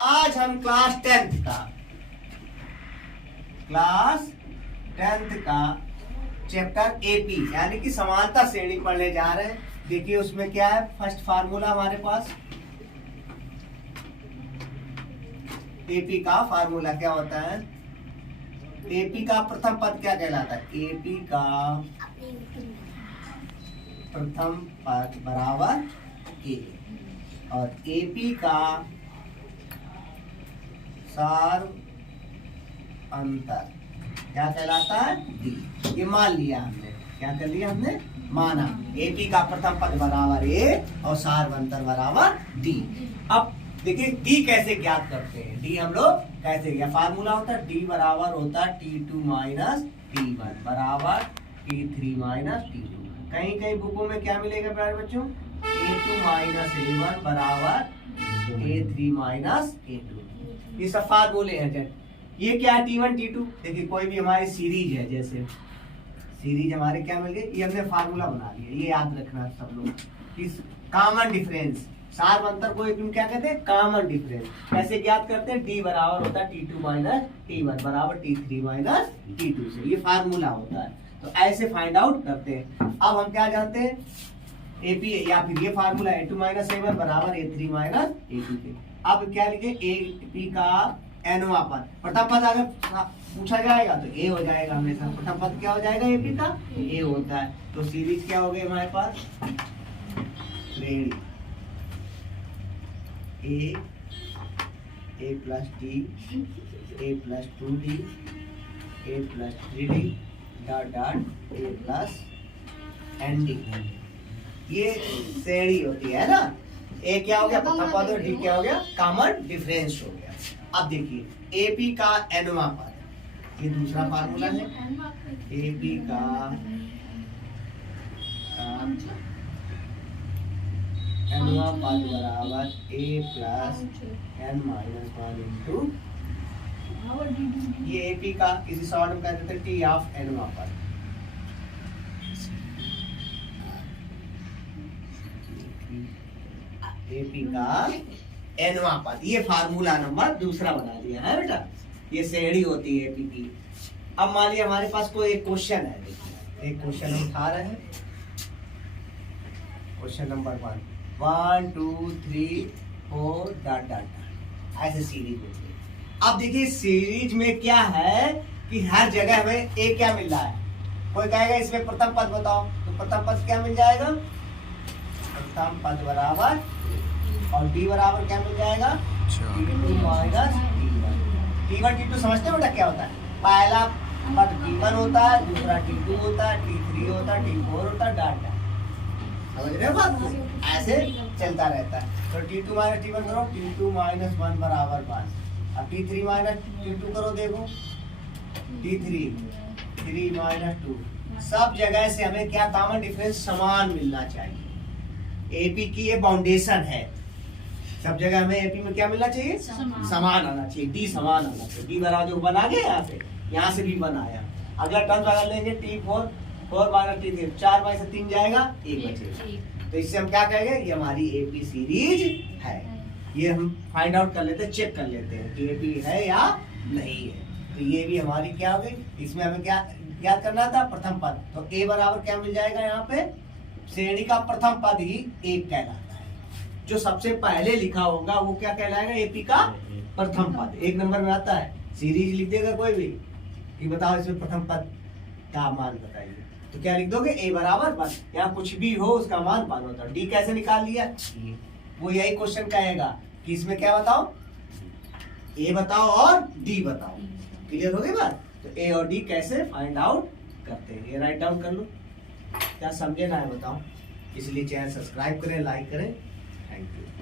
आज हम class 10th का चैप्टर एपी यानी कि समानता श्रेणी पढ़ने जा रहे हैं। देखिए उसमें क्या है, फर्स्ट फार्मूला हमारे पास एपी का फार्मूला क्या होता है। एपी का प्रथम पद क्या कहलाता है? एपी का प्रथम पद बराबर ए और एपी का सार अंतर क्या कहलाता है? डी। ये मान लिया हमने, क्या कर लिया हमने? माना एपी का प्रथम पद बराबर ए और सार अंतर बराबर डी। अब देखिए डी कैसे ज्ञात करते हैं। डी हम लोग कैसे, या फार्मूला होता है डी बराबर होता है T2 माइनस T1 बराबर T3 माइनस T2। कहीं कहीं बुकों में क्या मिलेगा प्यारे बच्चों? A2 माइनस A1 बराबर A3 माइनस A2। ये सब फार्मूले हैं। ये क्या है? T1 T2। देखिए कोई भी हमारी सीरीज है, जैसे सीरीज हमारे क्या मिल गई, ये हमने फार्मूला बना लिया। ये याद रखना सब लोग, इस कॉमन डिफरेंस सार अंतर को एक क्या कहते हैं? Common difference. कैसे ज्ञात करते हैं? डी बराबर होता है T2 माइनस T1 बराबर T3 माइनस T2 से। ये फार्मूला होता है, तो ऐसे फाइंड आउट करते हैं। अब हम क्या जानते हैं? एपी या फिर ये फार्मूला A2 माइनस A1 बराबर A3 माइनस A2 के। अब क्या लिखे? एपी का एनवा पद, प्रथम पद अगर पूछा जाएगा तो ए हो जाएगा हमेशा। प्रथम पद क्या हो जाएगा? एपी का ए होता है। तो सीरीज क्या हो गई हमारे पास? श्रेणी a plus d, a plus 2D, a plus 3D dot dot a plus n d. ये श्रेणी होती है ना। ए क्या हो गया? प्रथम पद और डी क्या हो गया? कॉमन डिफरेंस हो गया। अब देखिए एपी का एनवा पद, ये दूसरा फार्मूला है। एपी का एनवा पद बराबर ए प्लस एन माइनस 1 इंटू, ये एपी का इसी शॉर्ट में कहते थे टी ऑफ एनवा पद। एपी का एनवा पद, ये फार्मूला नंबर दूसरा बना दिया है बेटा। ये श्रेणी होती है एपी की। अब मान लिया हमारे पास कोई एक क्वेश्चन है, देखिए एक क्वेश्चन हम उठा रहे हैं। क्वेश्चन नंबर 1 2 3 4 डॉट डॉट ऐसे सीरीज होती है। अब देखिए सीरीज में क्या है कि हर जगह हमें ए क्या मिल रहा है। कोई कहेगा इसमें प्रथम पद बताओ, तो प्रथम पद क्या मिल जाएगा? प्रथम पद बराबर और डी बराबर क्या मिल जाएगा? T2 माइनस T1 T2 समझते हो बेटा क्या होता है? पहला पद T1 होता है, दूसरा T2 होता है, T3 होता है, T4 होता है, डॉट डॉट। समझ रहे हो बात को? ऐसे चलता रहता है। तो T2 माइनस T1 करो, T2 माइनस 1 बराबर 5। अब T3 माइनस T2 करो, देखो T3 3 माइनस 2। सब जगह से हमें क्या कॉमन डिफरेंस समान मिलना चाहिए। एपी की ये फाउंडेशन है, सब जगह हमें एपी में क्या मिलना चाहिए? समान आना चाहिए। डी समान आना चाहिए। डी बराबर जो बना गए यहाँ से भी बनाया। अगला टर्म लगा लेंगे T4 4 माइनस T3, 4 में से 3 जाएगा, 1 बचेगा। तो इससे हम क्या कहेंगे? ये हमारी एपी सीरीज है। ये हम फाइंड आउट कर लेते हैं, चेक कर लेते हैं कि एपी है या नहीं है। तो ये भी हमारी क्या हो गई? इसमें हमें क्या याद करना था? प्रथम पद। तो ए बराबर क्या मिल जाएगा? यहाँ पे श्रेणी का प्रथम पद ही एक कहलाता है। जो सबसे पहले लिखा होगा वो क्या कहलाएगा? एपी का प्रथम पद। एक नंबर में आता है, सीरीज लिख देगा कोई भी कि बताओ इसमें प्रथम पद का मान बताइए, तो क्या लिख दोगे? ए बराबर बस, यहाँ कुछ भी हो उसका मान 1 होता है। डी कैसे निकाल लिया? वो यही क्वेश्चन कहेगा कि इसमें क्या बताओ? ए बताओ और डी बताओ। क्लियर हो गई बात? तो ए और डी कैसे फाइंड आउट करते हैं, ये राइट डाउन कर लो। क्या समझे ना है बताओ? इसलिए चैनल सब्सक्राइब करें, लाइक करें। Thank you.